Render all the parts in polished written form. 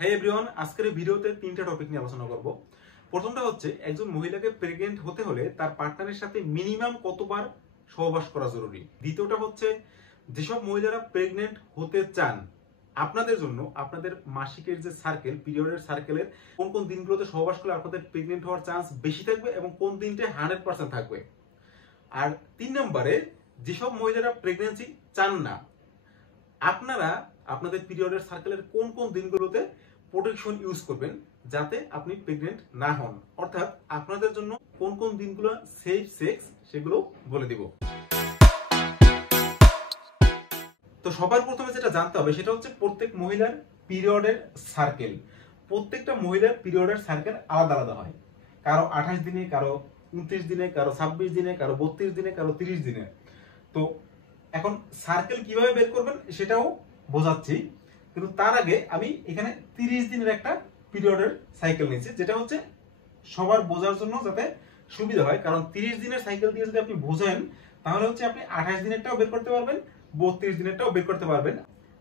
হ্যাঁ এভরিওয়ান, আজকের এই ভিডিওতে তিনটা টপিক নিয়ে আলোচনা করব। প্রথমটা হচ্ছে একজন মহিলাকে প্রেগনেন্ট হতে হলে তার পার্টনারের সাথে মিনিমাম কতবার সহবাস করা জরুরি। দ্বিতীয়টা হচ্ছে যেসব মহিলারা প্রেগনেন্ট হতে চান আপনাদের জন্য আপনাদের মাসিকের যে সার্কেল, পিরিয়ডের সার্কেলের কোন কোন দিনগুলোতে সহবাস করলে আপনাদের প্রেগনেন্ট হওয়ার চান্স বেশি থাকবে এবং কোন দিনটা 100% থাকবে। আর 3 নম্বরে যেসব মহিলারা প্রেগনেন্সি চান না আপনারা আপনাদের পিরিয়ডের সার্কেলের কোন কোন দিনগুলোতে প্রোটেকশন ইউজ করবেন যাতে আপনি প্রেগনেন্ট না হন, অর্থাৎ আপনাদের জন্য কোন কোন দিনগুলো সেফ সেক্স সেগুলো বলে দিব। তো সবার প্রথমে যেটা জানতে হবে সেটা হচ্ছে প্রত্যেক মহিলার পিরিয়ডের সার্কেল। প্রত্যেকটা মহিলার পিরিয়ডের সার্কেল আলাদা আলাদা হয়, কারো 28 দিনে, কারো 29 দিনে, কারো 26 দিনে, কারো 32 দিনে, কারো 30 দিনে। তো এখন সার্কেল কিভাবে বের করবেন সেটাও বোঝাচ্ছি, কিন্তু তার আগে আমি এখানে 30 দিনের একটা পিরিয়ডের সাইকেল নিয়েছি, যেটা হচ্ছে সবার বোঝার জন্য যাতে সুবিধা হয়। কারণ 30 দিনের সাইকেল দিয়ে যদি আপনি বোঝেন তাহলে হচ্ছে আপনি 28 দিনেরটাও বের করতে পারবেন, 32 দিনেরটাও বের করতে পারবেন।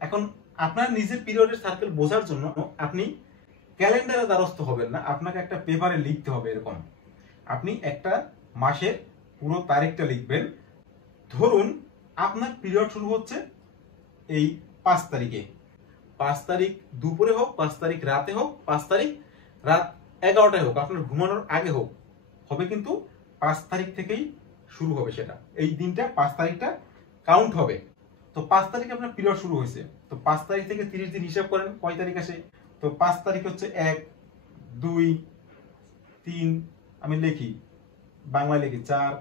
এখন আপনার নিজের পিরিয়ডের সার্কেল বোঝার জন্য আপনি ক্যালেন্ডারে দ্বারস্থ হবেন না, আপনাকে একটা পেপারে লিখতে হবে। এরকম আপনি একটা মাসের পুরো তারিখটা লিখবেন। ধরুন আপনার পিরিয়ড শুরু হচ্ছে এই 5 তারিখে, 5 তারিখ দুপুরে হোক, 5 তারিখ রাতে হোক, 5 তারিখ রাত 11টায় হোক, আপনার ঘুমানোর আগে হোক, হবে কিন্তু 5 তারিখ থেকেই শুরু হবে। সেটা এই দিনটা 5 তারিখটা কাউন্ট হবে। তো 5 তারিখে আপনার পিরিয়ড শুরু হয়েছে, তো 5 তারিখ থেকে 30 দিন হিসাব করেন কয় তারিখ আসে। তো 5 তারিখ হচ্ছে 1, 2, 3, আমি লিখি বাংলায় লিখি 4,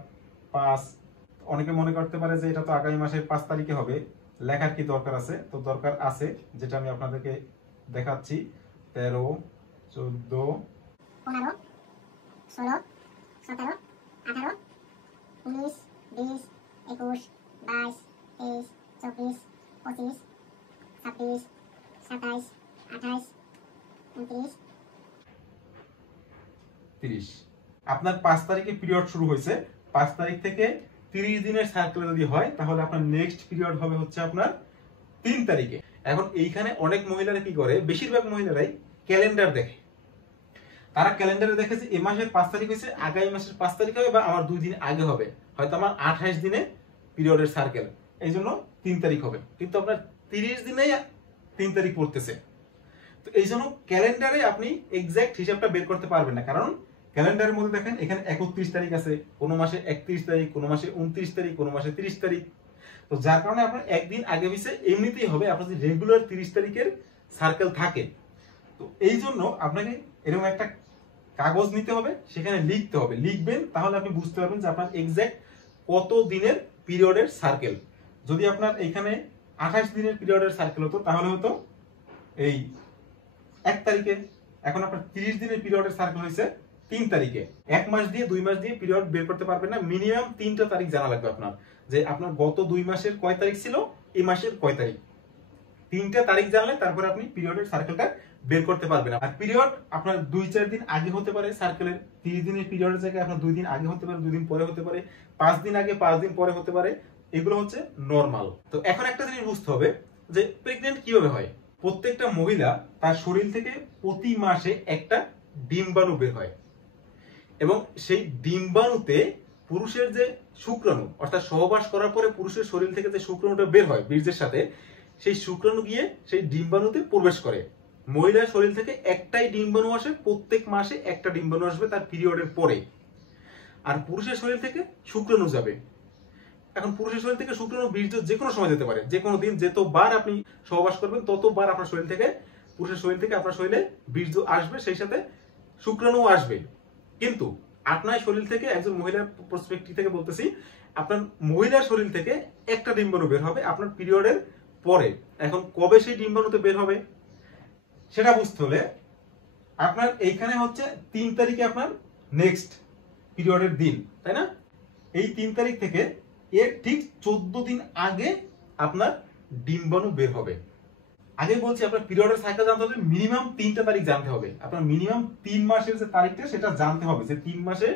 5। অনেকে মনে করতে পারে যে এটা তো আগামী মাসের 5 তারিখে হবে, লেখার কি দরকার আছে? তো দরকার আছে, যেটা আমি আপনাদেরকে দেখাচ্ছি। 13, 14, 15, 16, 17, 18, 19, 20, 21, 22, 23, 24, 25, 26, 27, 28, 29, 30। আপনার 5 তারিখে পিরিয়ড শুরু হয়েছে, 5 তারিখ থেকে 30 দিনের সার্কেল যদি হয় তাহলে আপনার নেক্সট পিরিয়ড হবে হচ্ছে আপনার 3 তারিখে। এখন এইখানে অনেক মহিলারা কি করে, বেশিরভাগ মহিলারাই ক্যালেন্ডার দেখে। তারা ক্যালেন্ডারে দেখে যে এই মাসের 5 তারিখ হয়েছে, আগামী মাসের 5 তারিখ হবে বা আমার 2 দিন আগে হবে, হয়তো আমার 28 দিনে পিরিয়ডের সার্কেল, এই জন্য 3 তারিখ হবে, কিন্তু আপনার 30 দিনেই 3 তারিখ পড়তেছে। তো এই জন্য ক্যালেন্ডারে আপনি এক্সাক্ট হিসাবটা বের করতে পারবেন না, কারণ ক্যালেন্ডারের মধ্যে দেখেন এখানে 31 তারিখ আছে, কোনো মাসে 31 তারিখ, কোনো মাসে 29 তারিখ, কোনো মাসে 30 তারিখ। তো যার কারণে আপনার একদিন আগে পিছে এমনিতেই হবে, আপনার যদি রেগুলার 30 তারিখের সার্কেল থাকে। তো এই জন্য আপনাকে এরকম একটা কাগজ নিতে হবে, সেখানে লিখতে হবে, লিখবেন, তাহলে আপনি বুঝতে পারবেন যে আপনার এক্সাক্ট কত দিনের পিরিয়ডের সার্কেল। যদি আপনার এখানে 28 দিনের পিরিয়ডের সার্কেল হতো তাহলে হতো এই 1 তারিখে। এখন আপনার 30 দিনের পিরিয়ডের সার্কেল হয়েছে 3 তারিখে। 1 মাস দিয়ে 2 মাস দিয়ে পিরিয়ড বের করতে পারবেন না, মিনিমাম 3টা তারিখ জানা লাগবে আপনার, যে আপনার গত 2 মাসের কয় তারিখ ছিল, এই মাসের কয় তারিখ। 3টা তারিখ জানলে তারপরে আপনি পিরিয়ডের সার্কেলটা বের করতে পারবেন। আর পিরিয়ড আপনার 2-4 দিন আগে হতে পারে, সার্কেলের 30 দিনের পিরিয়ডের জায়গায় আপনার 2 দিন আগে হতে পারে, 2 দিন পরে হতে পারে, 5 দিন আগে 5 দিন পরে হতে পারে। এগুলো হচ্ছে নরমাল। তো এখন একটা জিনিস বুঝতে হবে যে প্রেগন্যান্ট কিভাবে হয়। প্রত্যেকটা মহিলা তার শরীর থেকে প্রতি মাসে একটা ডিম্বাণু বের হয়, এবং সেই ডিম্বাণুতে পুরুষের যে শুক্রাণু, অর্থাৎ সহবাস করার পরে পুরুষের শরীর থেকে যে শুক্রাণুটা বের হয় বীর্যের সাথে, সেই শুক্রাণু গিয়ে সেই ডিম্বাণুতে প্রবেশ করে। মহিলার শরীর থেকে একটাই ডিম্বাণু আসে, প্রত্যেক মাসে একটা ডিম্বাণু আসবে তার পিরিয়ডের পরে। আর পুরুষের শরীর থেকে শুক্রাণু যাবে। এখন পুরুষের শরীর থেকে শুক্রাণু বীর্য যে কোনো সময় যেতে পারে, যে কোনো দিন যতবার আপনি সহবাস করবেন ততবার আপনার শরীর থেকে, পুরুষের শরীর থেকে আপনার শরীরে বীর্য আসবে, সেই সাথে শুক্রাণু আসবে। কিন্তু আপনার শরীর থেকে, একজন মহিলার পার্সপেক্টিভ থেকে বলতেছি, আপনার মহিলার শরীর থেকে একটা ডিম্বাণু বের হবে আপনার পিরিয়ডের পরে। এখন কবে সেই ডিম্বাণুতে বের হবে সেটা বুঝতে হলে আপনার এইখানে হচ্ছে 3 তারিখে আপনার নেক্সট পিরিয়ডের দিন, তাই না? এই 3 তারিখ থেকে এর ঠিক 14 দিন আগে আপনার ডিম্বাণু বের হবে। আগে বলছি আপনার পিরিয়ডের সাইকেল জানতে হবে, মিনিমাম 3টা তারিখ জানতে হবে। আপনার মিনিমাম 3 মাসের যে তারিখটা সেটা জানতে হবে, যে 3 মাসে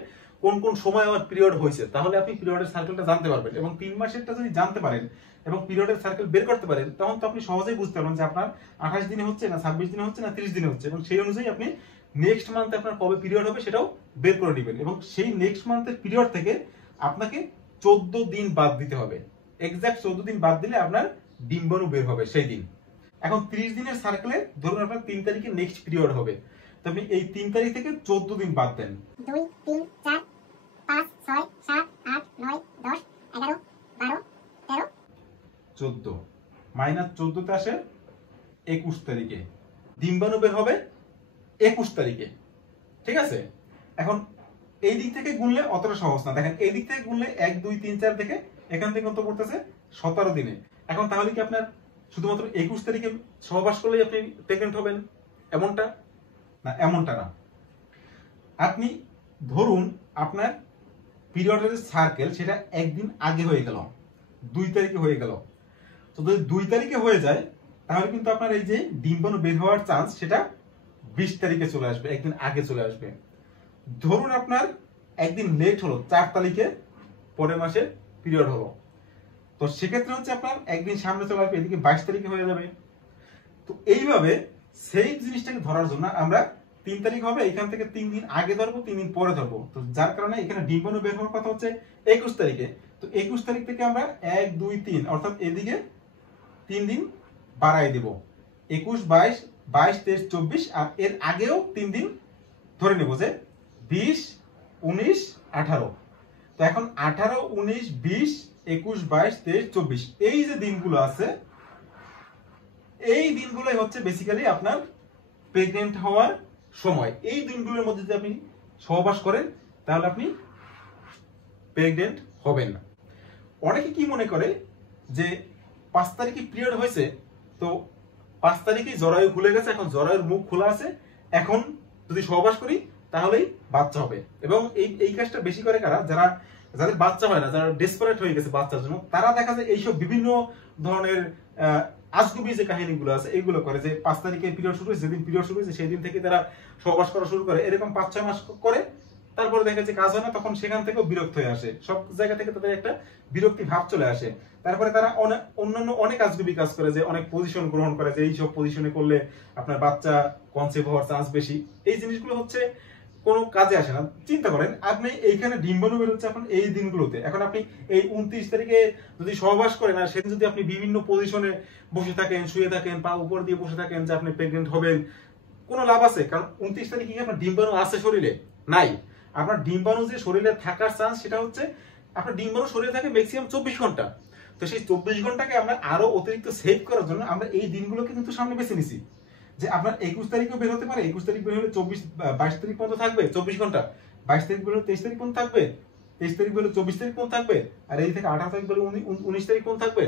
কোন কোন সময় আমার পিরিয়ড হয়েছে, তাহলে আপনি পিরিয়ডের সার্কেলটা জানতে পারবেন। এবং 3 মাসেরটা যদি জানতে পারেন এবং পিরিয়ডের সার্কেল বের করতে পারেন, তখন তো আপনি সহজেই বুঝতে পারবেন যে আপনার 28 দিনে হচ্ছে না 26 দিনে হচ্ছে না 30 দিনে হচ্ছে, এবং সেই অনুযায়ী আপনি নেক্সট মান্থে আপনার কবে পিরিয়ড হবে সেটাও বের করে নেবেন। এবং সেই নেক্সট মান্থের পিরিয়ড থেকে আপনাকে 14 দিন বাদ দিতে হবে। এক্সাক্ট 14 দিন বাদ দিলে আপনার ডিম্বাণু বের হবে সেই দিন। এখন 30 দিনের সার্কেলে ধরুন আপনার 3 তারিখে নেক্সট পিরিয়ড হবে, তো আপনি এই 3 তারিখ থেকে 14 দিন বাদ দেন। 2 3 4 5 6 7 8 9 10 11 12 13 14 মাইনাস 14 তে আসে 21 তারিখে, ডিম্বাণু বের হবে 21 তারিখে। ঠিক আছে, এখন এই দিক থেকে গুনলে অতটা সহজ না। দেখেন এই দিক থেকে গুনলে 1 2 3 4 থেকে এখান থেকে কত পড়তেছে 17 দিনে। এখন তাহলে কি আপনার শুধুমাত্র 21 তারিখে সহবাস করলেই আপনি প্রেগন্যান্ট হবেন এমনটা না? এমনটা না। আপনি ধরুন আপনার পিরিয়ডের সার্কেল সেটা একদিন আগে হয়ে গেল, 2 তারিখে হয়ে গেল, তো যদি 2 তারিখে হয়ে যায় তাহলে কিন্তু আপনার এই যে ডিম্বাণু বের হওয়ার চান্স সেটা 20 তারিখে চলে আসবে, একদিন আগে চলে আসবে। ধরুন আপনার একদিন লেট হলো, 4 তারিখে পরের মাসে পিরিয়ড হলো, তো সেক্ষেত্রে হচ্ছে আপনার একদিন সামনে চলে আসবে, এদিকে 22 তারিখে হয়ে যাবে। তো এইভাবে সেই জিনিসটাকে ধরার জন্য আমরা 3 তারিখ হবে এখান থেকে 3 দিন আগে ধরবো, 3 দিন পরে ধরবো। তো যার কারণে এখানে ডিম্বাণু বের হওয়ার কথা হচ্ছে 21 তারিখে। তো 21 তারিখ থেকে আমরা 1 2 3 অর্থাৎ এদিকে 3 দিন বাড়াই দেব, 21 22 22 23 24, আর এর আগেও 3 দিন ধরে নেব যে 20 19 18। তো এখন 18 19 20 21 22 23 24 এই যে দিনগুলো আছে, এই দিনগুলোই হচ্ছে বেসিক্যালি আপনার প্রেগনেন্ট হওয়ার সময়। এই দিনগুলোর মধ্যে যদি আপনি সহবাস করেন তাহলে আপনি প্রেগনেন্ট হবেন না। অনেকে কি মনে করে যে 5 তারিখে পিরিয়ড হয়েছে, তো 5 তারিখে জরায়ু খুলে গেছে, এখন জরায়ুর মুখ খোলা আছে, এখন যদি সহবাস করি তাহলেই বাচ্চা হবে। এবং এই কাজটা বেশি করে কারা, যাদের বাচ্চা হয় না, যারা ডেসপারেট হয়ে গেছে বাচ্চার জন্য, তারা দেখা যায় এইসব বিভিন্ন ধরনের আজগুবি যে কাহিনীগুলো আছে এগুলো করে, যে 5 তারিখে পিরিয়ড শুরু হয়েছে, যেদিন পিরিয়ড শুরু হয়েছে সেই দিন থেকে তারা সহবাস করা শুরু করে, এরকম 5-6 মাস করে, তারপরে দেখা যায় কাজ হয় না, তখন সেখান থেকেও বিরক্ত হয়ে আসে, সব জায়গা থেকে তাদের একটা বিরক্তি ভাব চলে আসে। তারপরে তারা অন্যান্য অনেক আজগুবি কাজ করে, যে অনেক পজিশন গ্রহণ করে, যে এইসব পজিশনে করলে আপনার বাচ্চা কনসেপ্ট হওয়ার চান্স বেশি। এই জিনিসগুলো হচ্ছে কোনো কাজে আসে না। চিন্তা করেন আপনি এইখানে ডিম্বাণু বের হচ্ছে এখন এই দিনগুলোতে, এখন আপনি এই 29 তারিখে যদি সহবাস করেন আর সেদিন যদি আপনি বিভিন্ন পজিশনে বসে থাকেন, শুয়ে থাকেন, পা উপর দিয়ে বসে থাকেন যে আপনি প্রেগনেন্ট হবেন, কোনো লাভ আছে? কারণ 29 তারিখে কি আপনার ডিম্বাণু আছে শরীরে? নাই। আপনার ডিম্বাণু যে শরীরে থাকার চান্স সেটা হচ্ছে আপনার ডিম্বাণু শরীরে থাকে ম্যাক্সিমাম 24 ঘন্টা। তো সেই 24 ঘন্টাকে আমরা আরো অতিরিক্ত সেভ করার জন্য আমরা এই দিনগুলোকে কিন্তু সামনে বেছে নিছি, যে আপনার 21 তারিখও বের হতে পারে, 21 তারিখ বের হলে 22 তারিখ পর্যন্ত থাকবে 24 ঘন্টা, 22 তারিখ বের হলে 23 তারিখ পর্যন্ত থাকবে, 23 তারিখ বের হলে 24 তারিখ পর্যন্ত থাকবে, আর এই থেকে 18 তারিখ বের হলে 19 তারিখ পর্যন্ত থাকবে।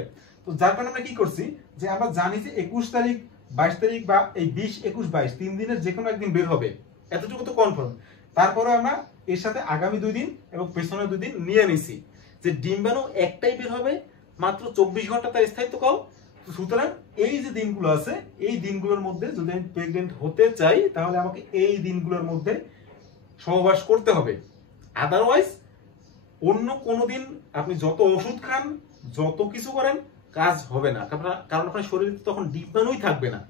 তো যার কারণে আমরা কি করছি, যে আমরা জানি যে 21 তারিখ 22 তারিখ বা এই 20 21 22 3 দিনের যে কোনো একদিন বের হবে, এতটুকু তো কনফার্ম। তারপরে আমরা এর সাথে আগামী 2 দিন এবং পেছনের 2 দিন নিয়ে নিছি, যে ডিম্বাণু একটাই বের হবে, মাত্র 24 ঘন্টা তার স্থায়িত্ব কম। সুতরাং এই যে দিনগুলো আছে এই দিনগুলোর মধ্যে যদি আমি প্রেগনেন্ট হতে চাই তাহলে আমাকে এই দিনগুলোর মধ্যে সহবাস করতে হবে। আদারওয়াইজ অন্য কোনো দিন আপনি যত ওষুধ খান, যত কিছু করেন, কাজ হবে না, কারণ আপনার শরীরে তখন ডিম্বাণুই থাকবে না।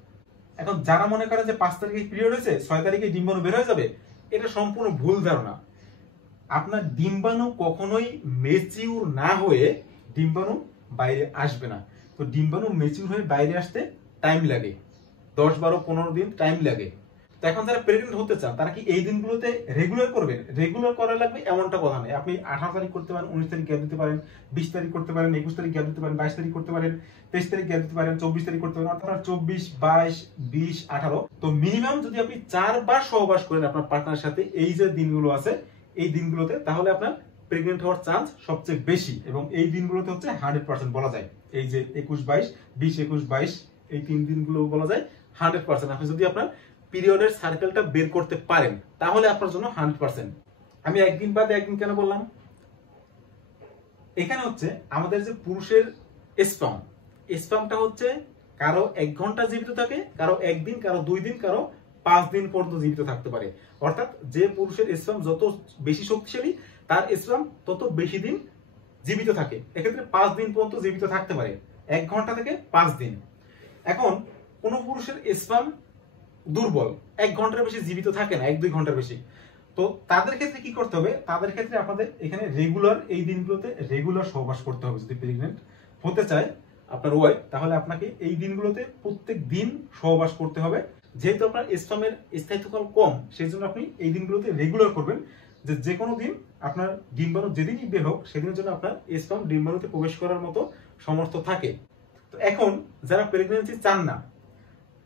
এখন যারা মনে করে যে 5 তারিখে পিরিয়ড হয়েছে 6 তারিখে ডিম্বাণু বের হয়ে যাবে, এটা সম্পূর্ণ ভুল ধারণা। আপনার ডিম্বাণু কখনোই ম্যাচিউর না হয়ে ডিম্বাণু বাইরে আসবে না। তো ডিম্বাণু ম্যাচিউর হয়ে বাইরে আসতে টাইম লাগে, 10 12 15 দিন টাইম লাগে। তো এখন যারা প্রেগনেন্ট হতে চান তারা কি এই দিনগুলোতে রেগুলার করবেন? রেগুলার করা লাগবে এমনটা কথা নেই। আপনি 18 তারিখ করতে পারেন, 19 তারিখ গ্যাপ দিতে পারেন, 20 তারিখ করতে পারেন, 21 তারিখ গ্যাপ দিতে পারেন, 22 তারিখ করতে পারেন, 23 তারিখ গ্যাপ দিতে পারেন, 24 তারিখ করতে পারেন, অর্থাৎ 24 22 20 18। তো মিনিমাম যদি আপনি 4 বার সহবাস করেন আপনার পার্টনারের সাথে এই যে দিনগুলো আছে এই দিনগুলোতে, তাহলে আপনার প্রেগনেন্ট হওয়ার চান্স সবচেয়ে বেশি। এবং এই দিনগুলোতে হচ্ছে 100% বলা যায়, এই যে 21 22 20 21 22 এই 3 দিনগুলো বলা যায় 100%। আপনি যদি আপনার পিরিয়ডের সার্কেলটা বের করতে পারেন তাহলে আপনার জন্য 100%। আমি একদিন বাদে একদিন কেন বললাম? এখানে হচ্ছে আমাদের যে পুরুষের স্পামটা হচ্ছে কারো 1 ঘন্টা জীবিত থাকে, কারো 1 দিন, কারো 2 দিন, কারো 5 দিন পর্যন্ত জীবিত থাকতে পারে। অর্থাৎ যে পুরুষের স্পাম যত বেশি শক্তিশালী তার স্পাম তত বেশি দিন জীবিত থাকে। এক্ষেত্রে 5 দিন পর্যন্ত জীবিত থাকতে পারে, 1 ঘন্টা থেকে 5 দিন। এখন কোন পুরুষের স্পাম দুর্বল, 1 ঘন্টার বেশি জীবিত থাকে না, 1-2 ঘন্টার বেশি, তো তাদের ক্ষেত্রে কি করতে হবে? তাদের ক্ষেত্রে আপনাদের এখানে রেগুলার এই দিনগুলোতে রেগুলার সহবাস করতে হবে। যদি প্রেগনেন্ট হতে চায় আপনার ওয়াইফ, তাহলে আপনাকে এই দিনগুলোতে প্রত্যেক দিন সহবাস করতে হবে। যেহেতু আপনার স্পামের স্থায়িত্বকাল কম, সেই জন্য আপনি এই দিনগুলোতে রেগুলার করবেন। যে কোনো দিন আপনার ডিম্বাণু যেদিনই বের হোক, সেদিনের জন্য আপনার স্পাম ডিম্বাণুতে প্রবেশ করার মতো সমর্থ থাকে। তো এখন যারা প্রেগনেন্সি চান না,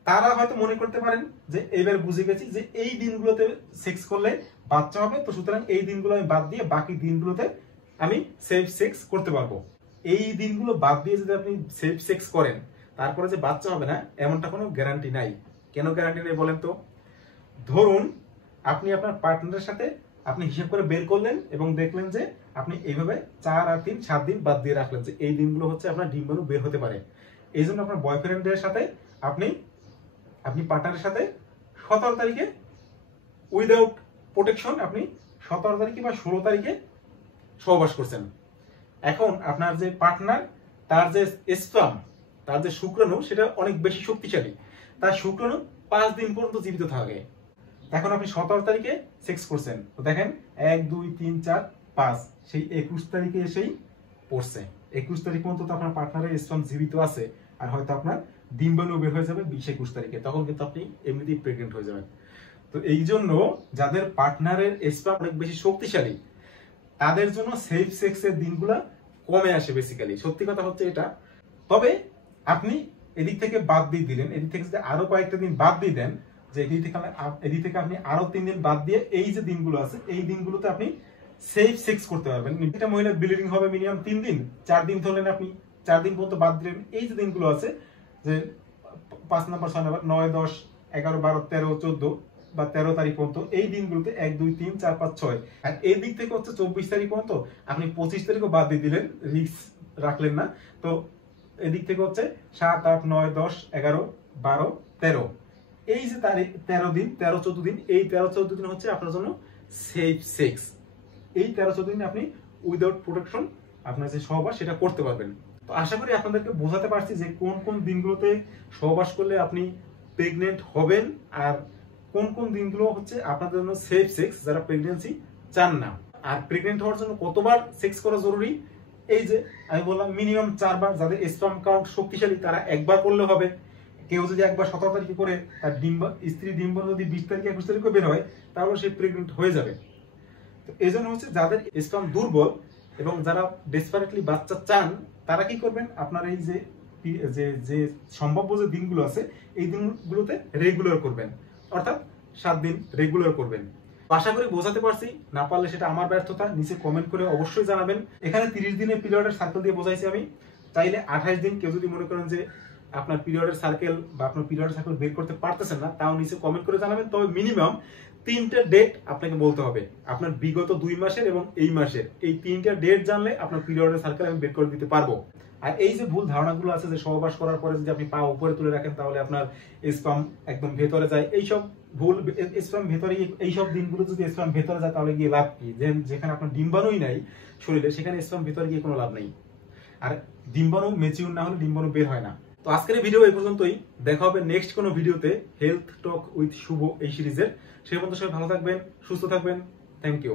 তারা হয়তো মনে করতে পারেন যে এবার বুঝে গেছি যে এই দিনগুলোতে সেক্স করলে বাচ্চা হবে, তো সুতরাং এই দিনগুলো আমি বাদ দিয়ে বাকি দিনগুলোতে আমি সেফ সেক্স করতে পারবো। এই দিনগুলো বাদ দিয়ে যদি আপনি সেফ সেক্স করেন, তারপরে যে বাচ্চা হবে না, এমনটা কোনো গ্যারান্টি নাই। কেন গ্যারান্টি নেই বলেন তো? ধরুন আপনি আপনার পার্টনারের সাথে আপনি হিসাব করে বের করলেন এবং দেখলেন যে আপনি এইভাবে 4 আর 3 7 দিন বাদ দিয়ে রাখলেন যে এই দিনগুলো হচ্ছে আপনার ডিম্বাণু বের হতে পারে। এই জন্য আপনার বয়ফ্রেন্ডের সাথে আপনি পার্টনারের সাথে 17 তারিখে উইদাউট প্রোটেকশন আপনি 17 তারিখে বা 16 তারিখে সহবাস করছেন। এখন আপনার যে পার্টনার, তার যে স্পাম, তার যে শুক্রাণু, সেটা অনেক বেশি শক্তিশালী। তার শুক্রাণু 5 দিন পর্যন্ত জীবিত থাকে। এখন আপনি 17 তারিখে সেক্স করছেন, তো দেখেন 1 2 3 4 5, সেই 21 তারিখে এসেই পড়ছে। 21 তারিখ পর্যন্ত তো আপনার পার্টনারের স্পাম জীবিত আছে, আর হয়তো আপনার ডিম্বাণু বের হয়ে যাবে 20-21 তারিখে, তখন কিন্তু আপনি এমনিতেই প্রেগনেন্ট হয়ে যাবেন। তো এই জন্য যাদের পার্টনারের স্পাম অনেক বেশি শক্তিশালী, তাদের জন্য সেফ সেক্সের দিনগুলা কমে আসে বেসিক্যালি। সত্যি কথা হচ্ছে এটা। তবে আপনি এদিক থেকে বাদ দিয়ে দিলেন, এদিক থেকে যদি আরো কয়েকটা দিন বাদ দিয়ে দেন, যে এদিক থেকে আপনি আরো 3 দিন বাদ দিয়ে এই যে দিনগুলো আছে, এই দিনগুলোতে আপনি সেফ সেক্স করতে পারবেন। এটা মহিলার ব্লিডিং হবে মিনিমাম 3 দিন, 4 দিন ধরলেন আপনি, 4 দিন পর্যন্ত বাদ দিলেন। এই যে দিনগুলো আছে, যে 5 নম্বর 6 নম্বর 9 10 11 12 13 14 বা 13 তারিখ পর্যন্ত, এই দিনগুলোতে 1 2 3 4 5 6, আর এই দিক থেকে হচ্ছে 24 তারিখ পর্যন্ত আপনি 25 তারিখও বাদ দিয়ে দিলেন, রিস্ক রাখলেন না। তো এদিক থেকে হচ্ছে 7 8 9 10 11 12 13, এই যে তারিখ 13 দিন 13 14 দিন, এই 13 14 দিন হচ্ছে আপনার জন্য সেফ সেক্স। এই 13 14 দিন আপনি উইদাউট প্রোটেকশন আপনার যে সহবাস সেটা করতে পারবেন। তো আশা করি আপনাদেরকে বোঝাতে পারছি যে কোন কোন দিনগুলোতে সহবাস করলে আপনি প্রেগনেন্ট হবেন, আর কোন কোন দিনগুলো হচ্ছে আপনাদের জন্য সেফ সেক্স যারা প্রেগন্যান্সি চান না। আর প্রেগনেন্ট হওয়ার জন্য কতবার সেক্স করা জরুরি? এই যে আমি বললাম মিনিমাম 4 বার। যাদের স্পাম কাউন্ট শক্তিশালী তারা একবার করলে হবে। কেউ যদি একবার 17 তারিখে করে, তার স্ত্রী ডিম্বাণু যদি 20 তারিখে 21 তারিখে বের হয়, তাহলে সে প্রেগনেন্ট হয়ে যাবে। তো এই জন্য হচ্ছে যাদের স্পাম দুর্বল এবং যারা ডেসপারেটলি বাচ্চা চান, তারা কি করবেন? আপনার এই যে যে সম্ভাব্য যে দিনগুলো আছে, এই দিনগুলোতে রেগুলার করবেন, অর্থাৎ 7 দিন রেগুলার করবেন। আশা করি বোঝাতে পারছি। না পারলে সেটা আমার ব্যর্থতা, নিচে কমেন্ট করে অবশ্যই জানাবেন। এখানে 30 দিনের পিরিয়ডের সার্কেল দিয়ে বোঝাইছি আমি। চাইলে 28 দিন, কেউ যদি মনে করেন যে আপনার পিরিয়ডের সার্কেল বা আপনার পিরিয়ডের সার্কেল বের করতে পারতেছেন না, তাও নিচে কমেন্ট করে জানাবেন। তবে মিনিমাম 3টা ডেট আপনাকে বলতে হবে, আপনার বিগত 2 মাসের এবং এই মাসের, এই 3টা ডেট জানলে আপনার পিরিয়ডের সার্কেল আমি বের করে দিতে পারবো। আর এই যে ভুল ধারণাগুলো আছে যে সহবাস করার পরে যদি আপনি পা উপরে তুলে রাখেন তাহলে আপনার স্পাম একদম ভেতরে যায়, এইসব ভুল। স্পাম ভেতরে, এইসব দিনগুলো যদি স্পাম ভেতরে যায় তাহলে গিয়ে লাভ কি? যেখানে আপনার ডিম্বাণুই নাই শরীরে, সেখানে স্পাম ভেতরে গিয়ে কোনো লাভ নেই। আর ডিম্বাণু ম্যাচিউর না হলে ডিম্বাণু বের হয় না। তো আজকের ভিডিও এই পর্যন্তই। দেখা হবে নেক্সট কোনো ভিডিওতে, হেলথ টক উইথ শুভ এই সিরিজের। সে পর্যন্ত সবাই ভালো থাকবেন, সুস্থ থাকবেন। Thank you.